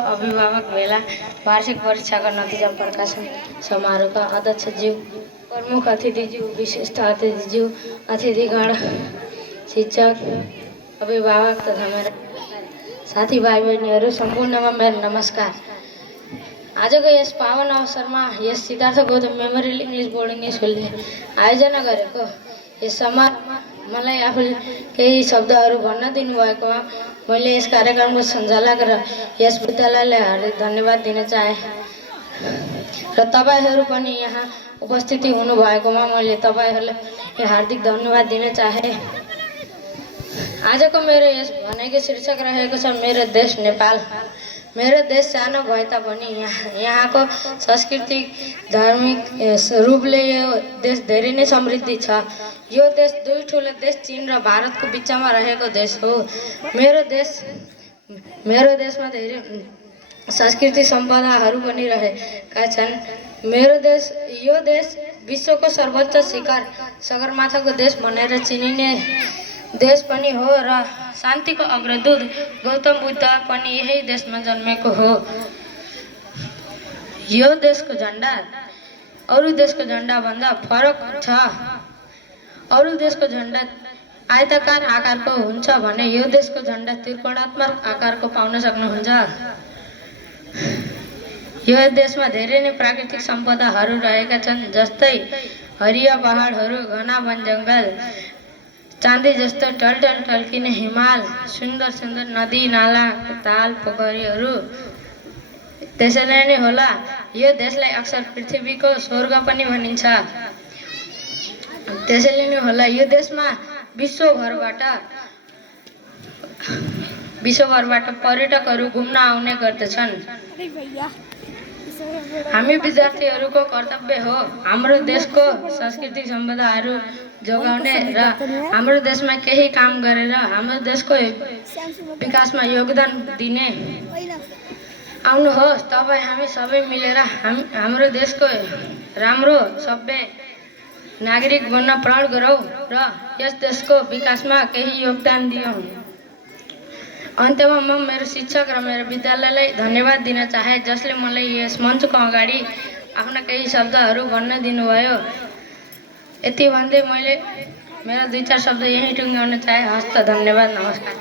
अभिभावक मेला वार्षिक परीक्षा का नतीजा प्रकाशन समारोह का अध्यक्ष जीव, प्रमुख अतिथिज्यू, विशिष्ट अतिथिज्यू, अतिथिगण, शिक्षक, अभिभावक तथा मेरा साथी भाई बहनीहरू सम्पूर्णमा मेरो नमस्कार। आजको यस पावन अवसरमा यस Siddhartha Gautam memorial English boarding स्कुलले आयोजना गरेको यस समारोहमा मलाई आफूले केही शब्दहरू भन्न दिनुभएकोमा मैले यस कार्यक्रमको सञ्चालक र यस विद्यालयलाई हार्दिक धन्यवाद दिन चाहे र तपाईहरू पनि यहाँ उपस्थिति हुनुभएकोमा मैले तपाईहरूलाई हार्दिक धन्यवाद दिन चाहे। आजको मेरो यस भनाइको शीर्षक रहेको छ मेरो देश नेपाल। मेरो देश सानो भए तापनि यहाँको सांस्कृतिक धार्मिक रूपले यो देश धेरै नै समृद्ध छ। यो देश दुई ठुलो देश चीन र भारतको बिचमा रहेको देश हो। मेरो देशमा धेरै सांस्कृतिक सम्पदाहरू पनि रहेका छन्। यो देश विश्वको सर्वोच्च शिखर सगरमाथाको देश भनेर चिनिने देश पनि हो र शान्तिको अग्रदूत गौतम बुद्ध पनि यही देशमा जन्मेको हो। यो देशको झण्डा अरू देशको झण्डा भन्दा फरक छ। अरू देशको झण्डा आयताकार आकारको हुन्छ भने यो देशको झण्डा त्रिकोणात्मक आकारको पाउन सक्नुहुन्छ। यो देशमा धेरै नै प्राकृतिक सम्पदाहरू रहेका छन्, जस्तै हरिया पहाडहरू, घना वन जङ्गल, चाँदी जस्तो टलटल टल्किने हिमाल, सुन्दर सुन्दर नदी नाला, ताल पोखरीहरू। त्यसैले नै होला यो देशलाई अक्सर पृथ्वीको स्वर्ग पनि भनिन्छ। त्यसैले नै होला यो देशमा विश्वभरबाट पर्यटकहरू घुम्न आउने गर्दछन्। हामी विद्यार्थीहरूको कर्तव्य हो हाम्रो देशको सांस्कृतिक सम्पदाहरू जोगाउने र हाम्रो देशमा केही काम गरेर हाम्रो देशको विकासमा योगदान दिने। आउनुहोस् तपाईँ हामी सबै मिलेर हाम्रो देशको राम्रो सभ्य नागरिक बन्न प्रण गरौँ र यस देशको विकासमा केही योगदान दियौँ। अन्त्यमा म मेरो शिक्षक र मेरो विद्यालयलाई धन्यवाद दिन चाहे जसले मलाई यस मञ्चको अगाडि आफ्ना केही शब्दहरू भन्न दिनुभयो। यति भन्दै मैले मेरा दुई चार शब्द यहीँ टुङ्ग्याउन चाहे। हस्त, धन्यवाद, नमस्कार।